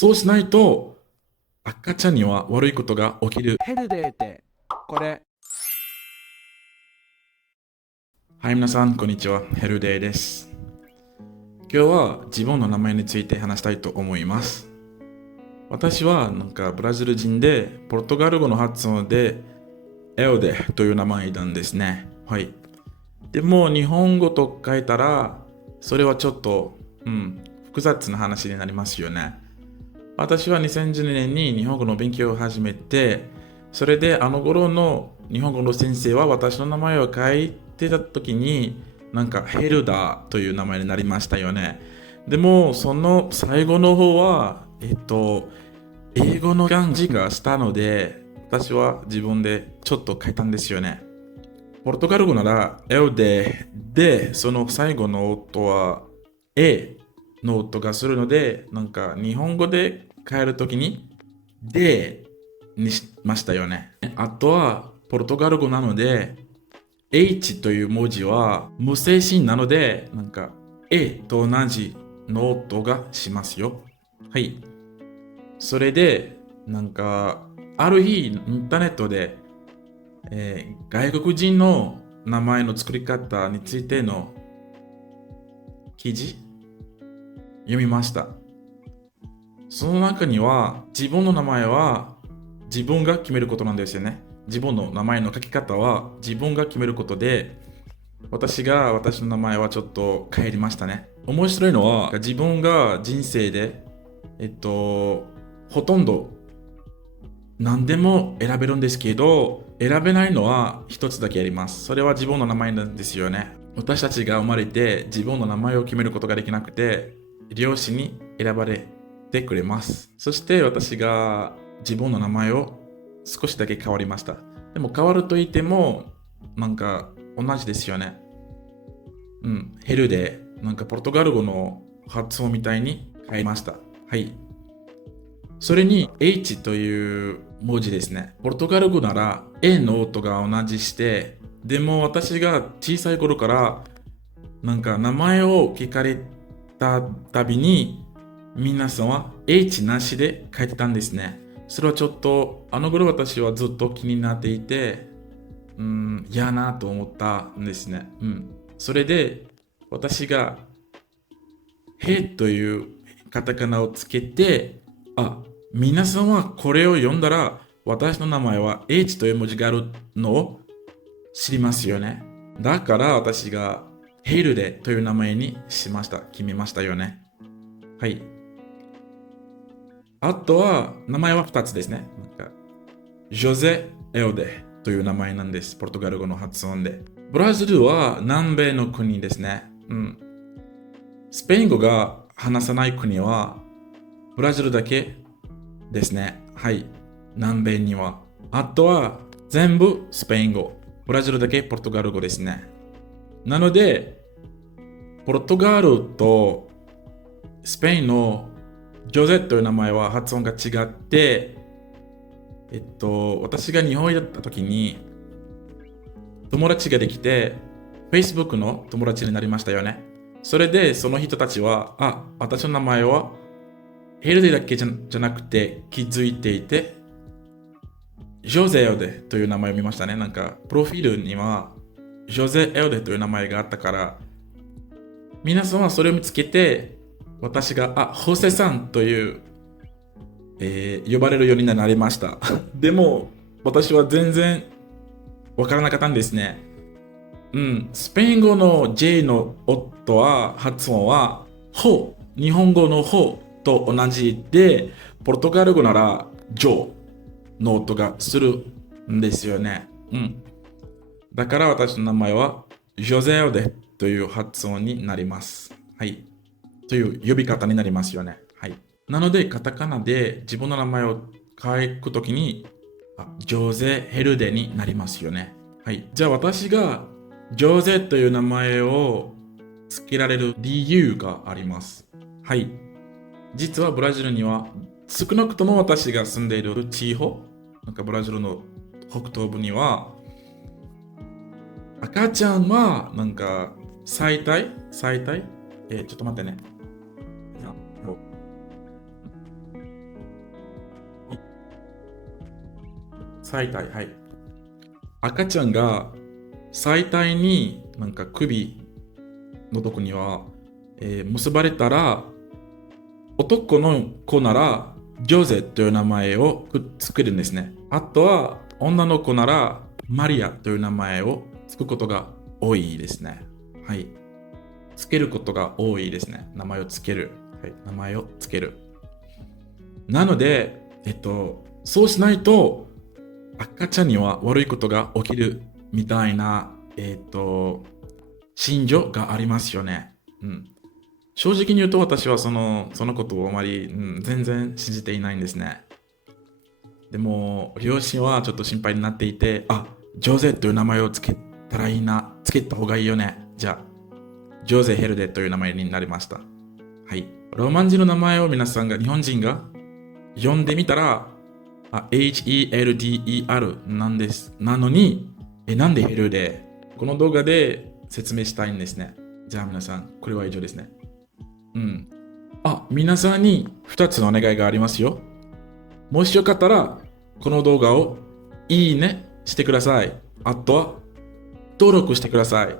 そうしないと赤ちゃんには悪いことが起きる。ヘルデーってこれ。はい、皆さん、こんにちは。ヘルデイです。今日は自分の名前について話したいと思います。私はブラジル人で、ポルトガル語の発音でエオデという名前なんですね。はい。でも日本語と書いたら、それはちょっと、複雑な話になりますよね。私は2012年に日本語の勉強を始めて、それであの頃の日本語の先生は私の名前を書いてた時に、ヘルダという名前になりましたよね。でもその最後の方は、英語の漢字がしたので、私は自分でちょっと書いたんですよね。ポルトガル語ならエオデで、その最後の音は A の音がするので、日本語で変えるときに D にしましたよね。あとはポルトガル語なので H という文字は無声詞なので、A と同じの音がしますよ。はい。それで、ある日インターネットで外国人の名前の作り方についての記事読みました。その中には自分の名前は自分が決めることなんですよね。自分の名前の書き方は自分が決めることで、私の名前はちょっと変えましたね。面白いのは自分が人生でほとんど何でも選べるんですけど、選べないのは一つだけあります。それは自分の名前なんですよね。私たちが生まれて自分の名前を決めることができなくて、両親に選ばれてくれます。そして私が自分の名前を少しだけ変わりました。でも変わると言っても、同じですよね。ヘルで、ポルトガル語の発音みたいに変えました。はい。それに H という文字ですね。ポルトガル語なら A の音が同じして、でも私が小さい頃から名前を聞かれたたびに皆さんは H なしで書いてたんですね。それはちょっとあの頃私はずっと気になっていて、嫌なと思ったんですね。それで私がへというカタカナをつけて、皆さんはこれを読んだら私の名前は H という文字があるのを知りますよね。だから私がヘルデという名前にしました。決めましたよね。はい。あとは名前は2つですね。ジョゼ・エオデという名前なんです。ポルトガル語の発音で。ブラジルは南米の国ですね。スペイン語が話さない国はブラジルだけですね。はい。南米には。あとは全部スペイン語。ブラジルだけポルトガル語ですね。なので、ポルトガルとスペインのジョゼという名前は発音が違って、私が日本に行った時に友達ができて、Facebook の友達になりましたよね。それでその人たちは、私の名前はヘルデだけじゃなくて気づいていて、ジョゼ・エオデという名前を見ましたね。プロフィールにはジョゼ・エオデという名前があったから、皆さんはそれを見つけて、私が、ホセさんという、呼ばれるようになりました。でも、私は全然わからなかったんですね。スペイン語の J の音は、発音は、ほ、日本語のほと同じで、ポルトガル語なら、ジョの音がするんですよね。だから私の名前は、ジョゼオデという発音になります。はい。という呼び方になりますよね。はい。なので、カタカナで自分の名前を書くときに、ジョゼ・ヘルデになりますよね。はい。じゃあ私がジョゼという名前を付けられる理由があります。はい。実はブラジルには少なくとも私が住んでいる地方、ブラジルの北東部には赤ちゃんは最大ちょっと待ってね。最体、はい。赤ちゃんが最体になんか首のとこには、結ばれたら、男の子ならジョゼという名前を作るんですね。あとは女の子ならマリアという名前をつくことが多いですね。はい。つけることが多いですね。名前をつける。はい。名前をつける。なので、そうしないと赤ちゃんには悪いことが起きるみたいな、心情がありますよね。うん。正直に言うと私はそのことをあまり、全然信じていないんですね。でも、両親はちょっと心配になっていて、ジョゼという名前をつけたらいいな、つけた方がいいよね。じゃあ、ジョゼ・ヘルデという名前になりました。はい。ローマン人の名前を皆さんが、日本人が読んでみたら、HELDER なんです。なのに、なんでヘルデ？この動画で説明したいんですね。じゃあ皆さん、これは以上ですね。皆さんに2つのお願いがありますよ。もしよかったら、この動画をいいねしてください。あとは、登録してください。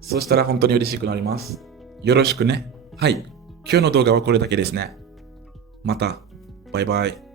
そしたら本当に嬉しくなります。よろしくね。はい。今日の動画はこれだけですね。また。バイバイ。